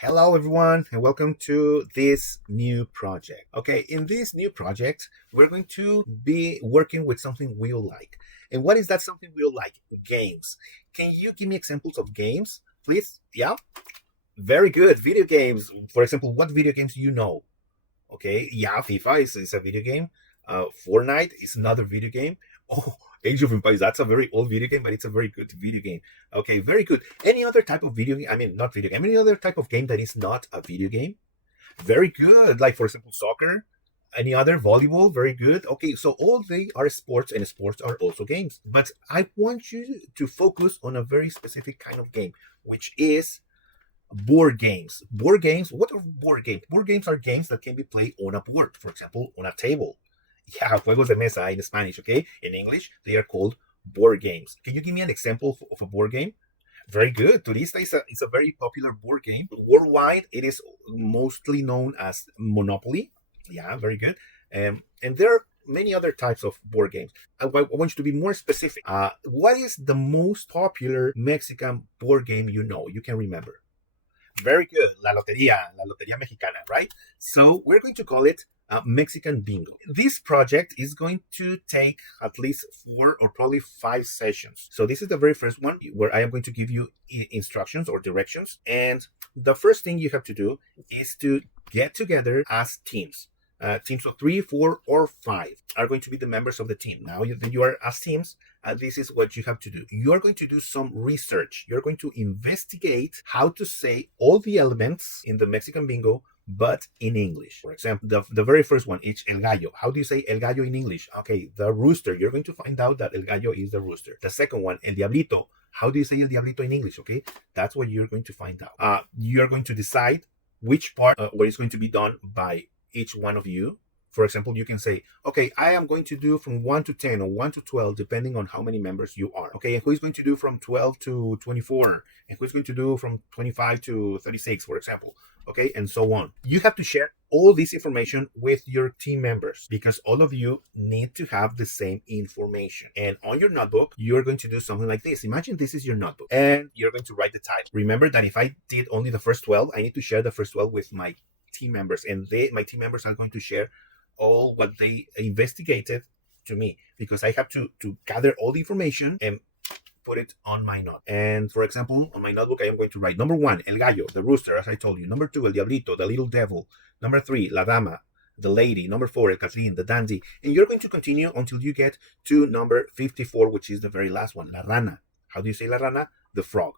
Hello, everyone, and welcome to this new project. Okay, in this new project, we're going to be working with something we'll like. And what is that something we'll like? Games. Can you give me examples of games, please? Yeah, very good. Video games. For example, what video games do you know? Okay, yeah, FIFA is a video game. Fortnite is another video game. Oh, Age of Empires, that's a very old video game, but it's a very good video game. Okay, very good. Any other type of video game? I mean, not video game, any other type of game that is not a video game? Very good. Like, for example, soccer, any other volleyball, very good. Okay, so all they are sports, and sports are also games. But I want you to focus on a very specific kind of game, which is board games. Board games, what are board games? Board games are games that can be played on a board, for example, on a table. Yeah, juegos de mesa in Spanish, okay? In English, they are called board games. Can you give me an example of a board game? Very good. Turista is a very popular board game. Worldwide, it is mostly known as Monopoly. Yeah, very good. And there are many other types of board games. I want you to be more specific. What is the most popular Mexican board game you know, you can remember? Very good. La Lotería Mexicana, right? So we're going to call it Mexican Bingo. This project is going to take at least 4 or probably 5 sessions. So this is the very first one where I am going to give you instructions or directions. And the first thing you have to do is to get together as teams. Teams of 3, 4, or 5 are going to be the members of the team. Now you are as teams. This is what you have to do. You are going to do some research. You're going to investigate how to say all the elements in the Mexican bingo, but in English. For example, the very first one is El Gallo. How do you say El Gallo in English? Okay, the rooster. You're going to find out that El Gallo is the rooster. The second one, El Diablito. How do you say El Diablito in English? Okay, that's what you're going to find out. You're going to decide which part, what is going to be done by each one of you. For example, you can say, okay, I am going to do from 1 to 10 or 1 to 12, depending on how many members you are. Okay, and who is going to do from 12 to 24? And who is going to do from 25 to 36, for example? Okay, and so on. You have to share all this information with your team members because all of you need to have the same information. And on your notebook, you're going to do something like this. Imagine this is your notebook and you're going to write the title. Remember that if I did only the first 12, I need to share the first 12 with my team members, and my team members are going to share all what they investigated to me because I have to gather all the information and put it on my note. And for example, on my notebook, I am going to write number 1, El Gallo, the rooster, as I told you. Number 2, El Diablito, the little devil. Number 3, La Dama, the lady. Number 4, El Catrín, the dandy. And you're going to continue until you get to number 54, which is the very last one, La Rana. How do you say La Rana? The frog.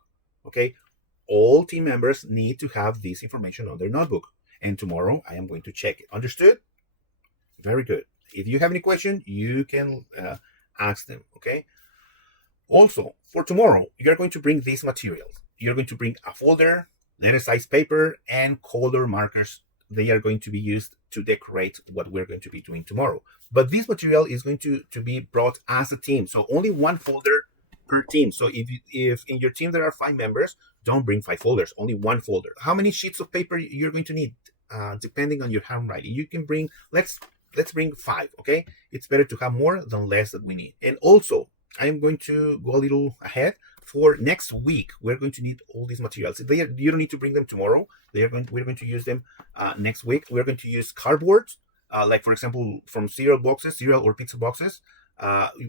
Okay? All team members need to have this information on their notebook. And tomorrow I am going to check it. Understood? Very good. If you have any question, you can ask them. Okay. Also, for tomorrow, you're going to bring these materials. You're going to bring a folder, letter size paper, and color markers. They are going to be used to decorate what we're going to be doing tomorrow. But this material is going to be brought as a team. So only one folder per team. So if in your team there are 5 members, don't bring 5 folders, only one folder. How many sheets of paper you're going to need? Depending on your handwriting, you can bring, let's bring 5. Okay, it's better to have more than less that we need. And also, I am going to go a little ahead. For next week, we're going to need all these materials. You don't need to bring them tomorrow. We're going to use them next week. We're going to use cardboard, like for example, from cereal or pizza boxes.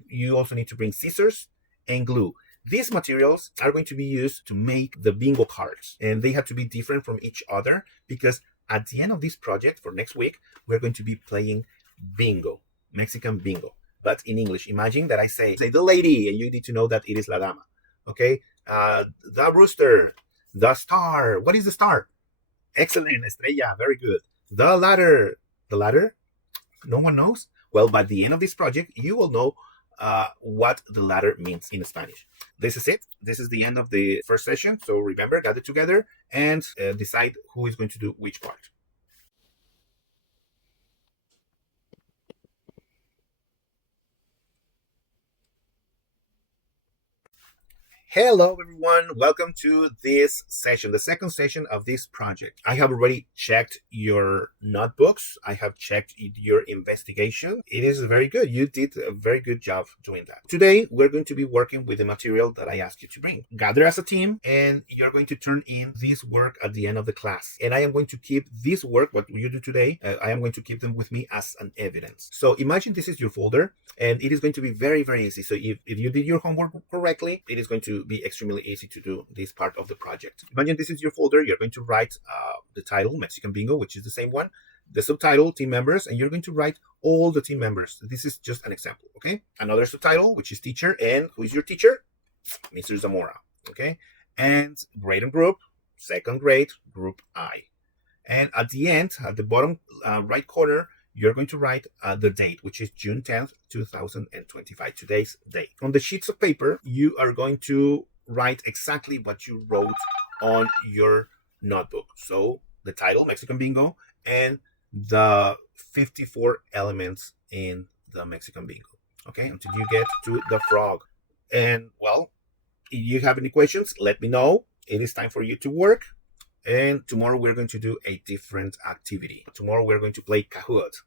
You also need to bring scissors and glue. These materials are going to be used to make the bingo cards, and they have to be different from each other because at the end of this project for next week, we're going to be playing bingo, Mexican bingo, but in English. Imagine that I say the lady, and you need to know that it is La Dama. Okay, the rooster, the star. What is the star? Excellent, estrella. Very good. The ladder. The ladder. No one knows. Well, by the end of this project, you will know what the ladder means in Spanish. This is it. This is the end of the first session. So remember, gather together and decide who is going to do which part. Hello, everyone. Welcome to this session, the second session of this project. I have already checked your notebooks. I have checked your investigation. It is very good. You did a very good job doing that. Today, we're going to be working with the material that I asked you to bring. Gather as a team, and you're going to turn in this work at the end of the class. And I am going to keep this work, what you do today, I am going to keep them with me as an evidence. So imagine this is your folder, and it is going to be very, very easy. So if you did your homework correctly, it is going to be extremely easy to do this part of the project. Imagine this is your folder. You're going to write the title, Mexican Bingo, which is the same one, the subtitle, team members, and you're going to write all the team members. This is just an example, okay? Another subtitle, which is teacher, and who is your teacher? Mr. Zamora, okay? And grade and group, second grade, group I. And at the end, at the bottom right corner, you're going to write the date, which is June 10th, 2025, today's date. On the sheets of paper, you are going to write exactly what you wrote on your notebook. So the title, Mexican Bingo, and the 54 elements in the Mexican Bingo, okay, until you get to the frog. And well, if you have any questions, let me know. It is time for you to work. And tomorrow we're going to do a different activity. Tomorrow we're going to play Kahoot.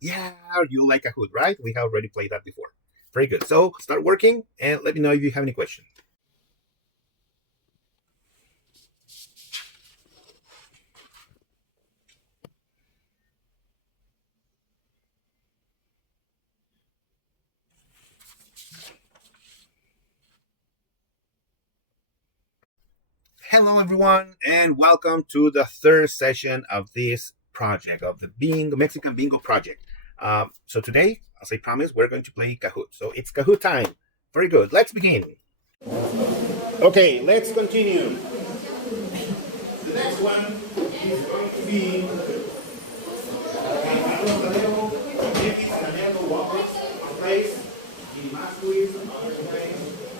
Yeah, you like Kahoot, right? We have already played that before. Very good. So start working and let me know if you have any questions. Hello, everyone, and welcome to the third session of this project, of the Mexican Bingo project. So today, as I promised, we're going to play Kahoot. So it's Kahoot time. Very good. Let's begin. Okay, let's continue. The next one is going to be Carlos Tadeo, X, Daniel Lopez, Place, Guillermo Luis,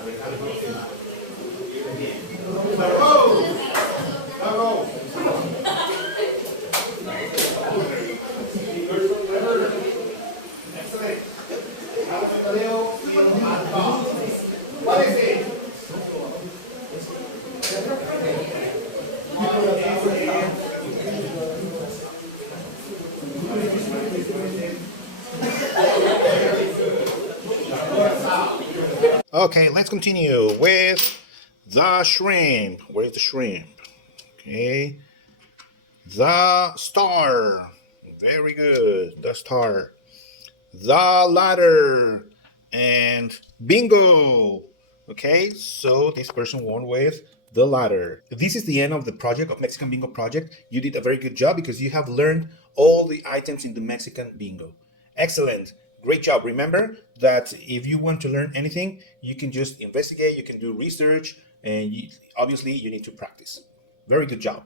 Alejandro Silva. Bien. Bravo! Bravo! Excellent. Carlos Tadeo, what is it? Okay, let's continue with the shrimp. Where's the shrimp? Okay. The star. Very good. The star. The ladder. And bingo. Okay, so this person won with the ladder. This is the end of the project of Mexican Bingo project. You did a very good job because you have learned all the items in the Mexican Bingo. Excellent. Great job. Remember that if you want to learn anything, you can just investigate, you can do research, and obviously you need to practice. Very good job.